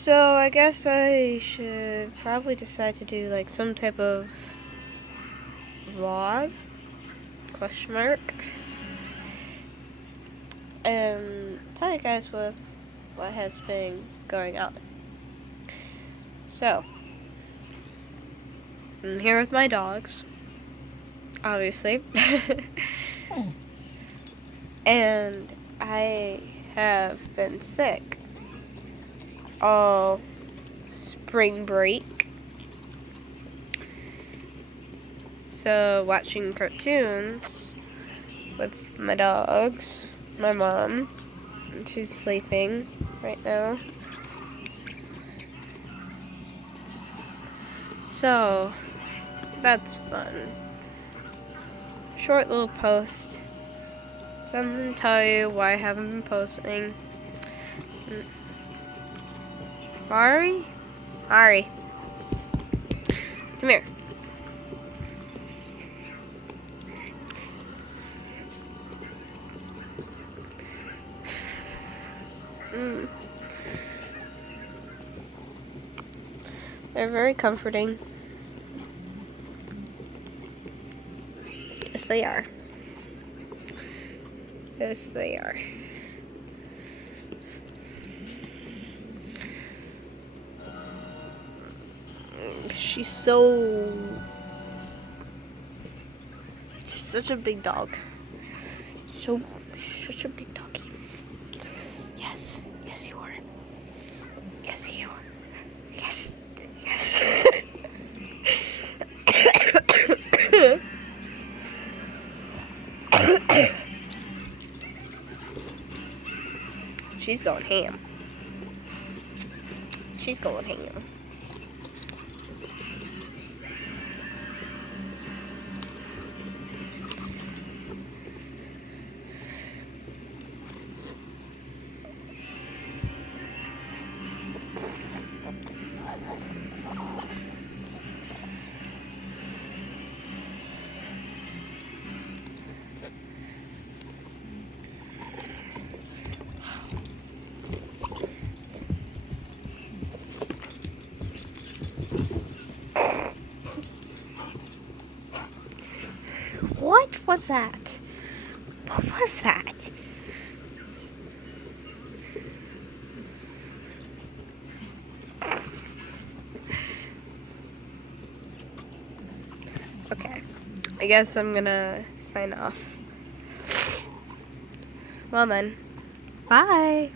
So I guess I should probably decide to do like some type of vlog, question mark, and tell you guys what has been going on. So, I'm here with my dogs, obviously, and I have been sick all spring break. So, watching cartoons with my dogs, my mom, she's sleeping right now. So, that's fun. Short little post. Something to tell you why I haven't been posting. Ari? Ari. Come here. They're very comforting. Yes, they are. Yes, they are. She's such a big dog. Such a big doggy. Yes, yes you are. Yes you are. Yes, yes. She's going ham. She's going ham. What was that? What was that? Okay, I guess I'm gonna sign off. Well then, bye.